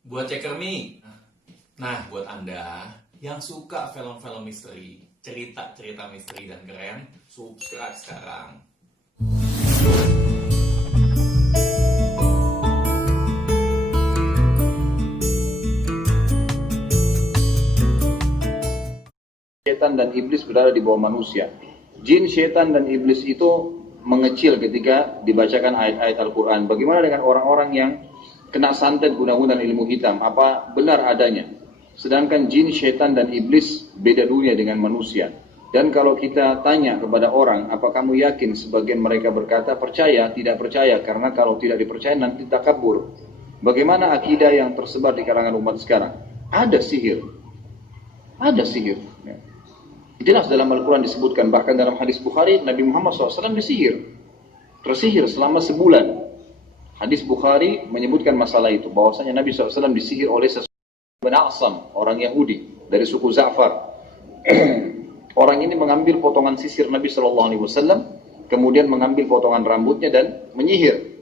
Buat Cekermi. Nah, buat Anda yang suka film-film misteri, cerita-cerita misteri dan keren, subscribe sekarang. Setan dan iblis berada di bawah manusia. Jin, setan, dan iblis itu mengecil ketika dibacakan ayat-ayat Al-Quran. Bagaimana dengan orang-orang yang kena santet guna-guna ilmu hitam? Apa benar adanya? Sedangkan jin, setan, dan iblis beda dunia dengan manusia. Dan kalau kita tanya kepada orang, apa kamu yakin? Sebagian mereka berkata percaya, tidak percaya. Karena kalau tidak dipercaya nanti takabur. Bagaimana akidah yang tersebar di kalangan umat sekarang? Ada sihir. Ada sihir. Jelas dalam Al-Quran disebutkan, bahkan dalam hadis Bukhari, Nabi Muhammad SAW disihir. Tersihir selama sebulan. Hadis Bukhari menyebutkan masalah itu, bahwasanya Nabi SAW disihir oleh seseorang bin A'sam, orang Yahudi, dari suku Za'far. Orang ini mengambil potongan sisir Nabi SAW, kemudian mengambil potongan rambutnya dan menyihir.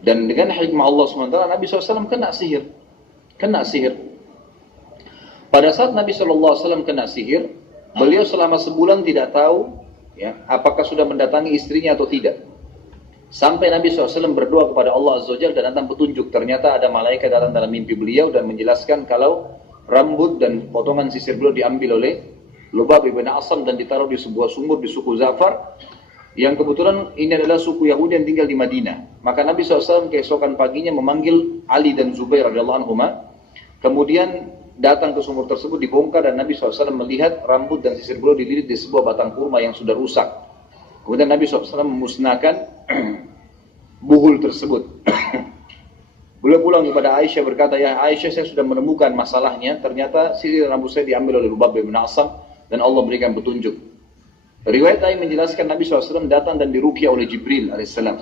Dan dengan hikmah Allah SWT, Nabi SAW kena sihir. Kena sihir. Pada saat Nabi SAW kena sihir, beliau selama sebulan tidak tahu apakah sudah mendatangi istrinya atau tidak. Sampai Nabi SAW berdoa kepada Allah Azza wa Jalla dan datang petunjuk. Ternyata ada malaikat datang dalam mimpi beliau dan menjelaskan kalau rambut dan potongan sisir beliau diambil oleh Lubab bin Asam dan ditaruh di sebuah sumur di suku Za'far. Yang kebetulan ini adalah suku Yahudi yang tinggal di Madinah. Maka Nabi SAW keesokan paginya memanggil Ali dan Zubair radhiyallahu anhuma. Kemudian datang ke sumur tersebut, dibongkar, dan Nabi SAW melihat rambut dan sisir beliau dililit di sebuah batang kurma yang sudah rusak. Kemudian Nabi SAW memusnahkan buhul tersebut. Beliau pulang kepada Aisyah berkata, ya Aisyah, saya sudah menemukan masalahnya. Ternyata sisir rambut saya diambil oleh Lubab bin Asam dan Allah berikan petunjuk. Riwayat lain menjelaskan Nabi SAW datang dan diruqyah oleh Jibril alaihissalam.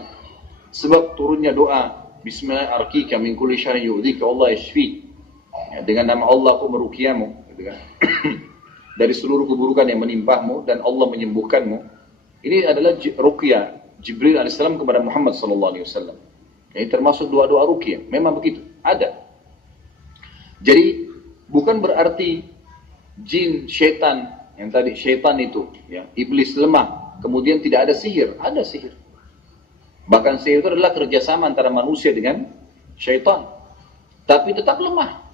Sebab turunnya doa, Bismillahirrahmanirrahim, min kulli syarrin yu'dzika Allah yashfi. Dengan nama Allah aku meruqyahmu, gitu kan? Dari seluruh keburukan yang menimpahmu dan Allah menyembuhkanmu. Ini adalah ruqyah Jibril alaihissalam kepada Muhammad sallallahu alaihi wasallam. Ini termasuk doa-doa ruqyah. Memang begitu, ada. Jadi bukan berarti jin, syaitan, yang tadi syaitan itu, iblis lemah, kemudian tidak ada sihir. Ada sihir. Bahkan sihir itu adalah kerjasama antara manusia dengan syaitan. Tapi tetap lemah.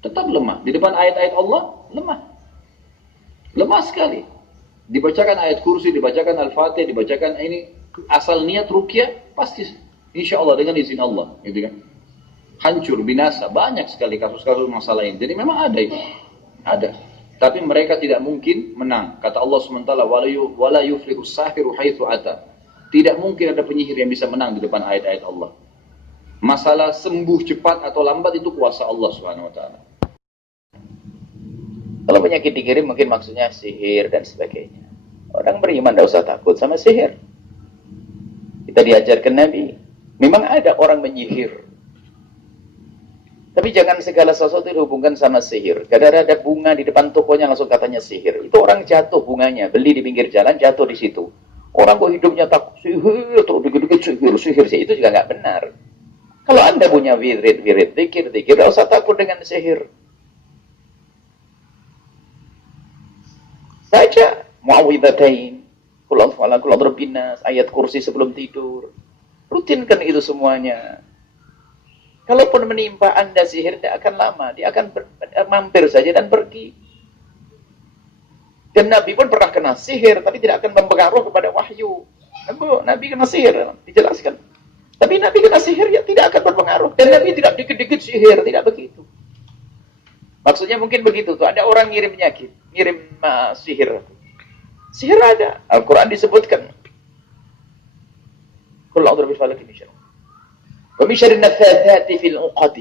Tetap lemah. Di depan ayat-ayat Allah, lemah. Lemah sekali. Dibacakan ayat kursi, dibacakan Al-Fatih, dibacakan ini, asal niat ruqyah, pasti insya Allah dengan izin Allah. Gitu kan? Hancur, binasa. Banyak sekali kasus-kasus masalah ini. Jadi memang ada itu. Ada. Tapi mereka tidak mungkin menang. Kata Allah SWT, wala yuflihu sahiru haitsu ata. Tidak mungkin ada penyihir yang bisa menang di depan ayat-ayat Allah. Masalah sembuh cepat atau lambat itu kuasa Allah SWT. Kalau penyakit dikirim mungkin maksudnya sihir dan sebagainya. Orang beriman tidak usah takut sama sihir. Kita diajarkan Nabi. Memang ada orang menyihir. Tapi jangan segala sesuatu dihubungkan sama sihir. Kadang ada bunga di depan tokonya langsung katanya sihir. Itu orang jatuh bunganya. Beli di pinggir jalan jatuh di situ. Orang kok hidupnya takut sihir. Terus dikit-dikit sihir. Itu juga nggak benar. Kalau Anda punya wirid, zikir, tidak usah takut dengan sihir. Baca Mu'awwidhatain, Qul a'udzu birabbil falaq, Rabbin nas, ayat kursi sebelum tidur. Rutinkan itu semuanya. Kalaupun menimpa Anda sihir, tidak akan lama. Dia akan mampir saja dan pergi. Dan Nabi pun pernah kena sihir, tapi tidak akan mempengaruhi kepada wahyu. Nabi kena sihir, dijelaskan. Tapi Nabi kena sihir ya tidak akan berpengaruh. Dan Nabi tidak dikit-dikit sihir, tidak begitu. Maksudnya mungkin begitu tuh. Ada orang ngirim penyakit, ngirim sihir. Sihir ada. Al-Quran disebutkan. Qul a'udzu birabbil falaq min syarri wa min syarri naffatsati fil 'uqad.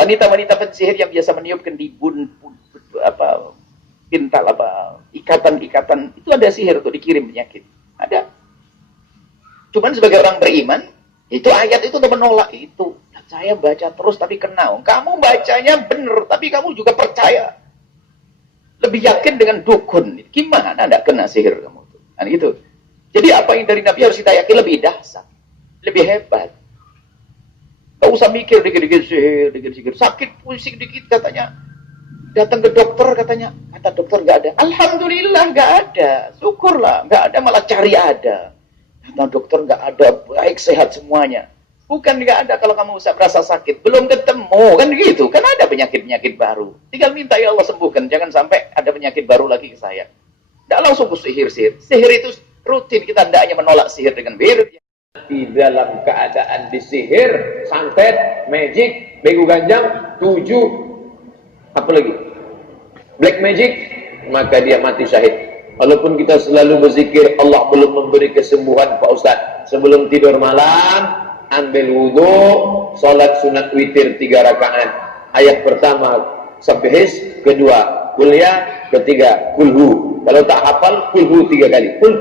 Wanita-wanita pensihir yang biasa meniupkan di pintal ikatan-ikatan itu ada sihir tuh, dikirim penyakit. Ada. Cuman sebagai orang beriman, itu ayat itu untuk menolak itu. Saya baca terus tapi kena. Kamu bacanya benar, tapi kamu juga percaya. Lebih yakin dengan dukun. Gimana tidak kena sihir kamu? Nah, gitu. Jadi apa yang dari Nabi harus kita yakin lebih dahsyat, lebih hebat. Nggak usah mikir dikit-dikit sihir, dikit-dikit sakit, pusing dikit katanya. Datang ke dokter katanya, kata dokter nggak ada. Alhamdulillah nggak ada, syukurlah nggak ada, malah cari ada. Kata dokter nggak ada, baik sehat semuanya. Bukan nggak ada kalau kamu merasa sakit, belum ketemu kan gitu. Kan ada penyakit-penyakit baru. Tinggal minta ya Allah sembuhkan, jangan sampai ada penyakit baru lagi ke saya. Tidak langsung ke sihir-sihir. Sihir itu rutin, kita tidak hanya menolak sihir dengan wirid. Di dalam keadaan disihir, santet, magic, begu ganjang, 7, apa lagi? Black magic, maka dia mati syahid. Walaupun kita selalu berzikir, Allah belum memberi kesembuhan Pak Ustadz. Sebelum tidur malam, ambil wudhu, salat sunat witir 3 rakaat. Ayat pertama Sabbihis, kedua Kuliah, ketiga Kulhu. Kalau tak hafal, Kulhu 3 kali. Kul.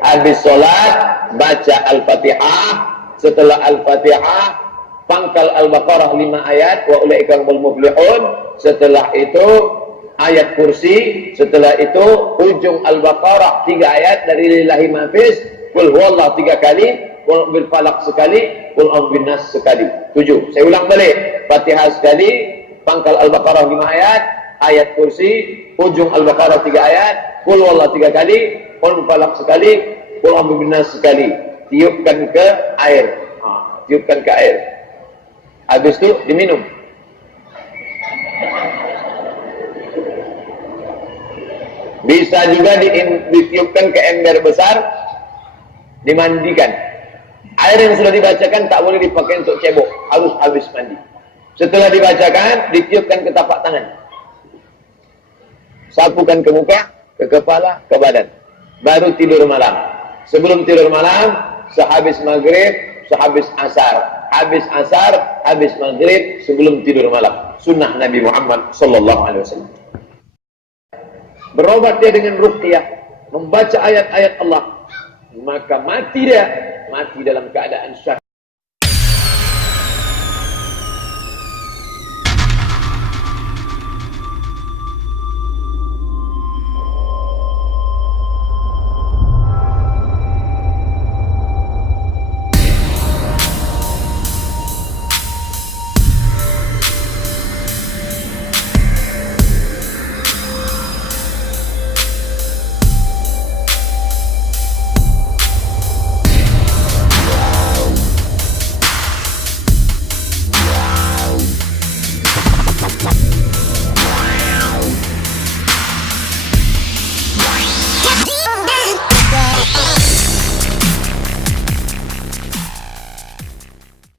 Habis salat, baca Al-Fatihah. Setelah Al-Fatihah, pangkal Al-Baqarah 5 ayat, wa ulaika humul muflihun. Setelah itu ayat kursi. Setelah itu ujung Al-Baqarah 3 ayat dari lillahi mafis. Qul huwallahu 3 kali, qul bil falaq sekali, qul a'udzu binnas sekali. 7. Saya ulang balik. Fatihah sekali, pangkal Al-Baqarah 5 ayat, ayat kursi, ujung Al-Baqarah 3 ayat, qul huwallahu 3 kali, qul bil falaq sekali, qul a'udzu binnas sekali. Tiupkan ke air. Tiupkan ke air. Habis itu diminum. Bisa juga ditiupkan ke ember besar, dimandikan. Air yang sudah dibacakan tak boleh dipakai untuk cebok, harus habis mandi. Setelah dibacakan, ditiupkan ke tapak tangan. Sapukan ke muka, ke kepala, ke badan. Baru tidur malam. Sebelum tidur malam, sehabis maghrib, sehabis asar. Habis asar, habis maghrib, sebelum tidur malam. Sunnah Nabi Muhammad SAW. Berobat dia dengan ruqyah, membaca ayat-ayat Allah, maka mati dia, mati dalam keadaan syahid.